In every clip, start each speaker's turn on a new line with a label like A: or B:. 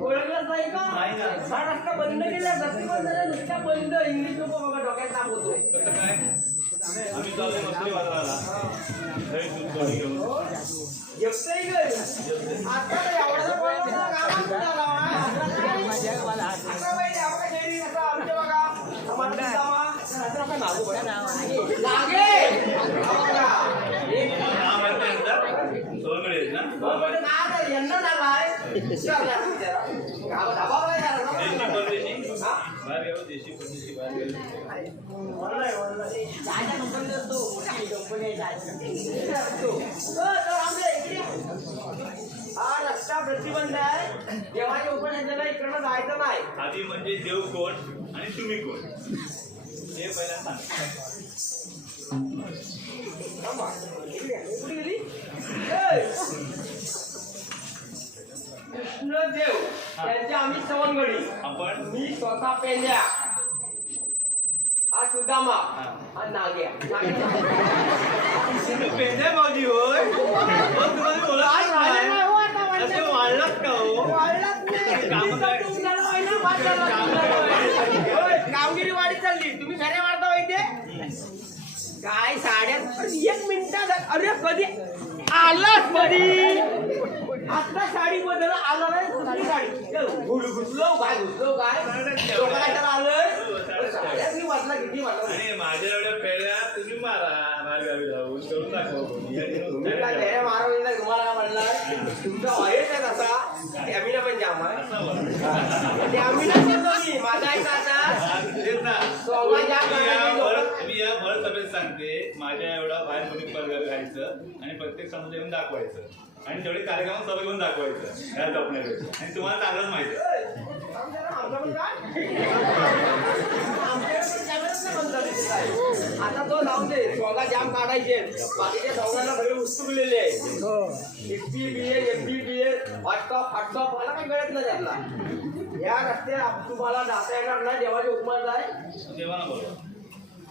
A: भर लक्षण
B: नाही का. महाराष्ट्र बंद नुसत्या बंद इंग्लिश नको बाबा डोक्यात
A: आम्ही चालू बाजाराला घेऊन
B: येतंय गं. आता तर एवढं बोलवलं, कामात झाला, हा. आता काय? आता माहिती आहे, आपल्या शहरी कसं आमच्या बघा, आम्हाला जामा, तर आपण नागू बघा. लागे! हा बघा. एक
A: नाव माहीत नाही यांचं? सोलकडे आहेत ना
B: दोन मिनिटं ना आता यंदा झालाय. विचारला बिचारा. गावात दबावलाय जरा,
A: देशी
B: ना.
A: परदेशी
B: हा?
A: बाहेर गेलो देशी परदेशी बाहेर गेलो
B: वळलाय, वळलाय. जायच्या कंपनीत असतो, मोठी कंपनी आहे जायच्या. असतो. अ, तर आमच्या इकडे हा रस्ता प्रतिबंध आहे देवाच्या उपनंदाला इकडनं जायचं नाही
A: आधी म्हणजे देव कोण आणि तुम्ही कोण हे पहिला सांग.
B: कुठे गेली! कृष्णदेव त्यांचे आम्ही सवंगडी.
A: आपण?
B: मी स्वतः पेंड्या. हा सुदामा. हा. नाग्या.
A: होय? मग तुम्हाला
B: नाही.
A: असे? वाढलात का हो. कामं काय?
B: झाला. होय, कामगिरी वाढीत चालली. तुम्ही मारता हो इथे काय साड्या? एक मिनिटात अरे कधी आलाच कधी? आता साडी बदल आला नाही दुसरी साडी. घुल- घुसलो काय घुसलो काय मी वाटला किती वाटला
A: माझ्या एवढ्या पेढ्या तुम्ही मारा राजगावी जाऊन करून दाखवा कोणी. या दिवस
B: तुम्ही काय फेऱ्या मारवली नाही तुम्हाला काय म्हणलं तुमचा ऑयल आहे तसा. पण जाम आहे. माझा आता
A: सांगते माझ्या एवढा बाहेर कोणी परगावी घ्यायचं आणि प्रत्येक समाज येऊन दाखवायचं. आणि तेवढे कार्यक्रम सभा घेऊन दाखवायचं या जपण्यापेक्षा आणि तुम्हाला चांगलंच माहिती आहे.
B: आता तो जाऊन दे जाम काढायचे बाकीच्या चौघांना सगळे उत्सुकलेले आहे F P B A F B B A WhatsApp WhatsApp मला काही कळत नाही त्यातला. या रस्त्यात तुम्हाला जाता येणार नाही देवाचे उपमान जाय
A: तेव्हा ना बरोबर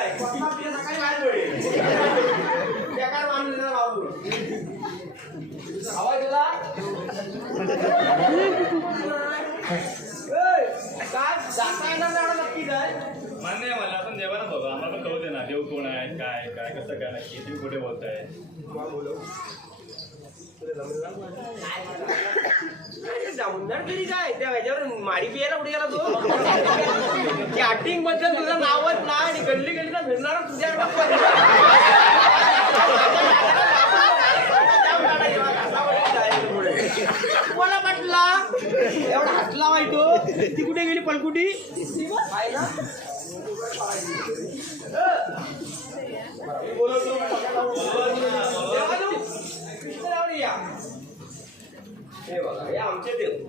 B: आपल्या सकाळी बाहेर पडेल. बेकार माणूस आहे ना बाबू. हवाय तुला ए, काय? जाता येणार जाणं नक्की काय?
A: मान्य आहे मला आपण जेव्हा ना बघा आम्हाला पण कळू दे ना देव कोण आहे काय काय कसं काय नक्की तुम्ही कुठे बोलताय?
B: जाऊन तरी काय त्या ह्याच्यावर माडी पियाला कुठे गेला तो चॅटिंगबद्दल तुझं नावच ना आणि गल्ली गल्लीला फिरणार तुझ्या तुम्हाला म्हटला एवढा हसला वाईटो ती कुठे गेली पलकुटी? बोलतो ना बोलवतो देवानू, कृष्णरावरी या हे बघा हे आमचे देव.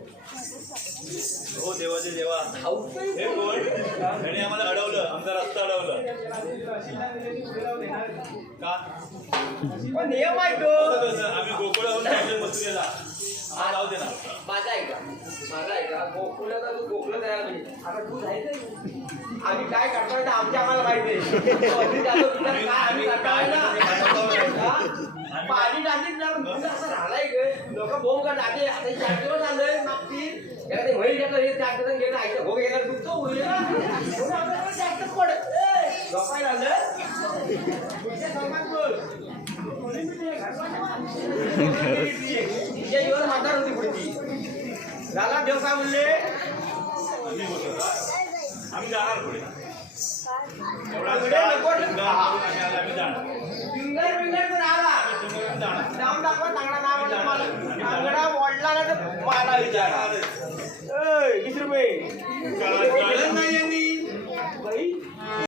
A: हो देवाचे देवा. हे कोण? त्याने आम्हाला अडवलं आमचा रस्ता अडवलं. का?
B: पण नियम आहे तो.
A: कसं कसं? आम्ही गोकुळाहून मथुरेला. आम्हाला जाऊ दे ना.
B: माझा ऐका माझा ऐका गोकुळाचा तू गोकुळ तयार आता तू जायचं आम्ही काय करतोय ते आमच्या आम्हाला माहिती आम्ही करतोय ना? पाणी टाकीत ना तुझं असं राहिलाय ग. लोक बोंब का टाके आता चार दिवस आलंय मागतील त्याला ते म्हैस घेतलं हे चार दिवस गेलं आईचं भोग गेला दुखतो उरले ना? आपल्याला जास्त पडत पुढे ती झाला देव काय म्हणले?
A: जाणार पुढे एवढा आम्ही जाणार
B: फिंगर फिंगर पण आला जाऊन दाखवा चांगला नाव आलं मला आंगडा वाढला ना तर मला विचारा वीस रुपये.
A: कळत नाही यांनी. बाई.